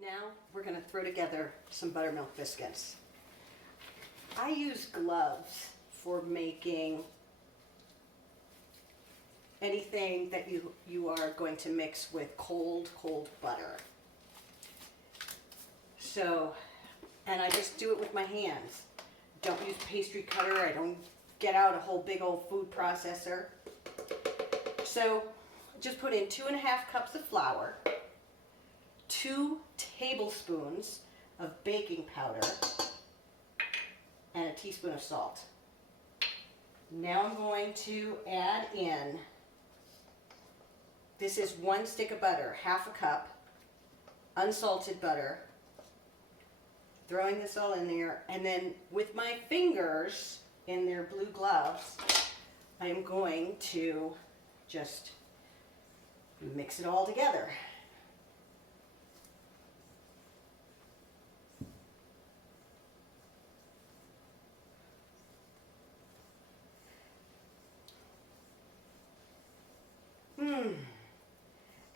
Now we're going to throw together some buttermilk biscuits. I use gloves for making anything that you are going to mix with cold butter. So, and I just do it with my hands. Don't use pastry cutter. I don't get out a whole big old food processor. So just put in 2.5 cups of flour, 2 tablespoons of baking powder, and a teaspoon of salt. Now I'm going to add in, this is 1 stick of butter, 1/2 cup, unsalted butter. Throwing this all in there, and then with my fingers in their blue gloves, I am going to just mix it all together.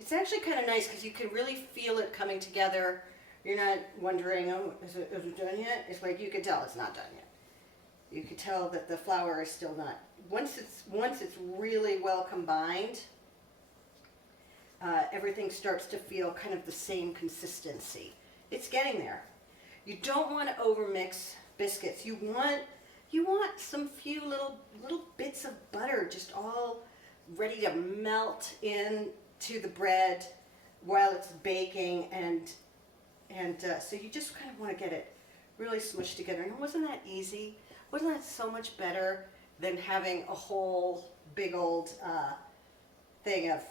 It's actually kind of nice because you can really feel it coming together. You're not wondering, oh, is it done yet? It's like you can tell it's not done yet. You can tell that the flour is still not. Once it's really well combined, everything starts to feel kind of the same consistency. It's getting there. You don't want to overmix biscuits. You want some few little bits of butter just all ready to melt into the bread while it's baking, and so you just kind of want to get it really smushed together. And wasn't that easy? Wasn't that so much better than having a whole big old thing of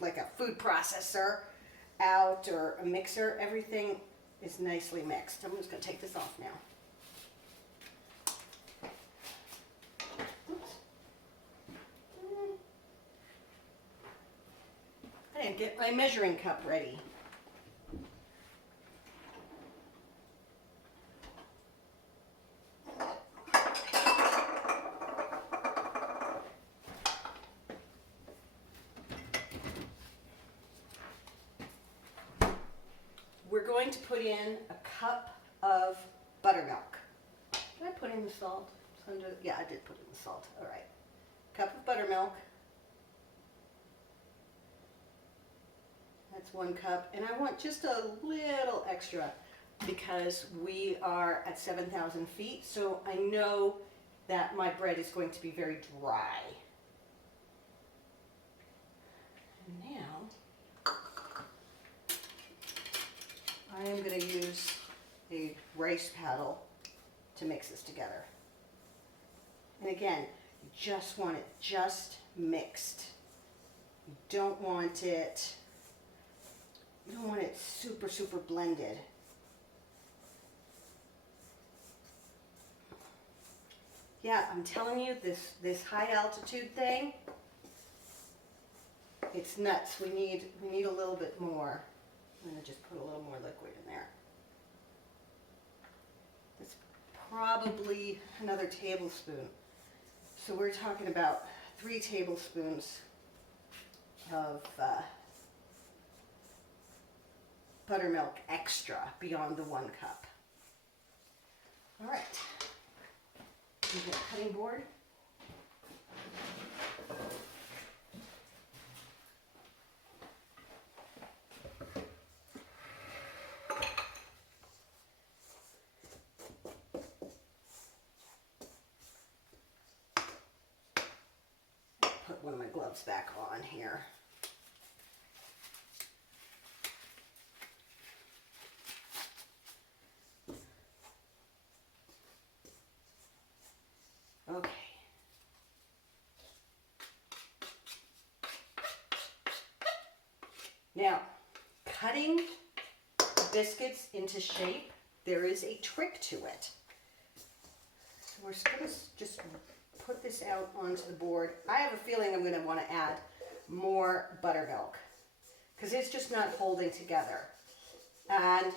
like a food processor out or a mixer? Everything is nicely mixed. I'm just going to take this off now. Oops. I didn't get my measuring cup ready. We're going to put in a cup of buttermilk. Did I put in the salt? Yeah, I did put in the salt. All right. Cup of buttermilk. That's 1 cup. And I want just a little extra because we are at 7,000 feet. So I know that my bread is going to be very dry. And now I am going to use a rice paddle to mix this together. And again, you just want it just mixed. You don't want it super blended. Yeah, I'm telling you, this high altitude thing, it's nuts. We need a little bit more. I'm going to just put a little more liquid in there. That's probably another tablespoon. So we're talking about 3 tablespoons of buttermilk extra beyond the 1 cup. All right. You get a cutting board. Put one of my gloves back on here. Okay. Now, cutting biscuits into shape, there is a trick to it. So we're going to just put this out onto the board. I have a feeling I'm going to want to add more buttermilk because it's just not holding together. And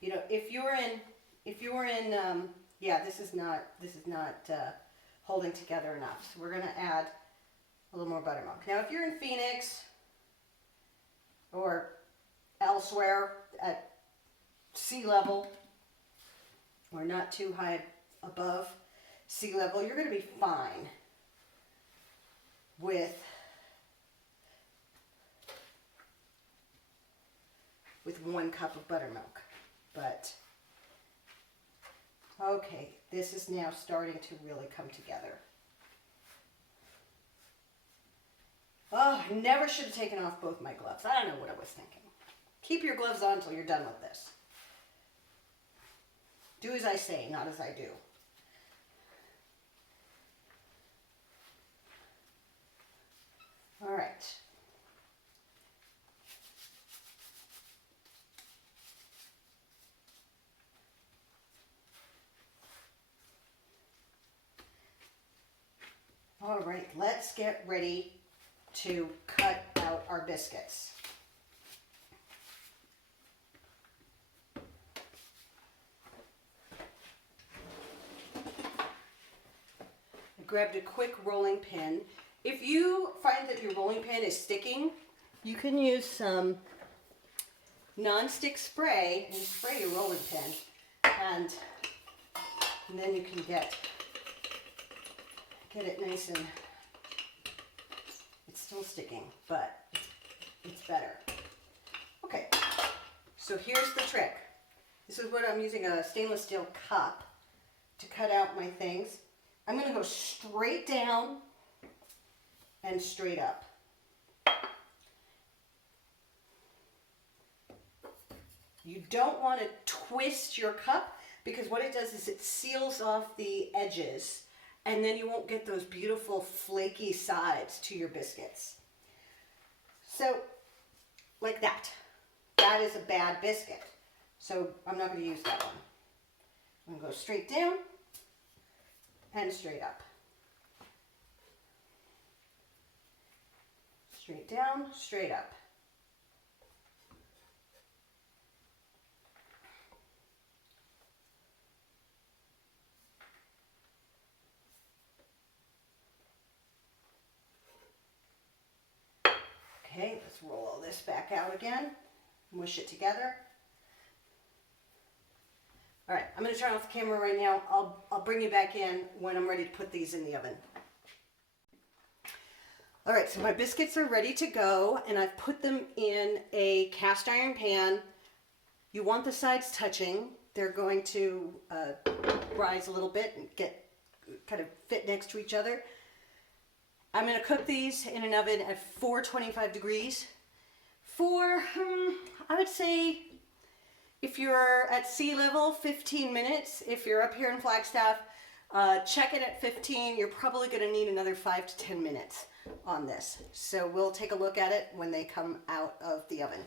you know, if you were in, yeah, this is not holding together enough. So we're going to add a little more buttermilk. Now, if you're in Phoenix, or elsewhere at sea level, or not too high above sea level, you're going to be fine with 1 cup of buttermilk. But okay, this is now starting to really come together. Oh, I never should have taken off both my gloves. I don't know what I was thinking. Keep your gloves on until you're done with this. Do as I say, not as I do. All right. All right, let's get ready to cut out our biscuits. I grabbed a quick rolling pin. If you find that your rolling pin is sticking, you can use some non-stick spray and spray your rolling pin, and then you can get it nice and, it's still sticking, but it's better. Okay, so here's the trick. This is what I'm using, a stainless steel cup to cut out my things. I'm going to go straight down and straight up. You don't want to twist your cup, because what it does is it seals off the edges, and then you won't get those beautiful flaky sides to your biscuits. So, like that. That is a bad biscuit. So I'm not going to use that one. I'm going to go straight down and straight up. Straight down, straight up. Okay, let's roll all this back out again, mush it together. All right, I'm going to turn off the camera right now. I'll bring you back in when I'm ready to put these in the oven. All right, so my biscuits are ready to go, and I've put them in a cast iron pan. You want the sides touching. They're going to rise a little bit and get kind of fit next to each other. I'm going to cook these in an oven at 425 degrees for, I would say, if you're at sea level, 15 minutes. If you're up here in Flagstaff, check it at 15. You're probably going to need another 5 to 10 minutes on this. So we'll take a look at it when they come out of the oven.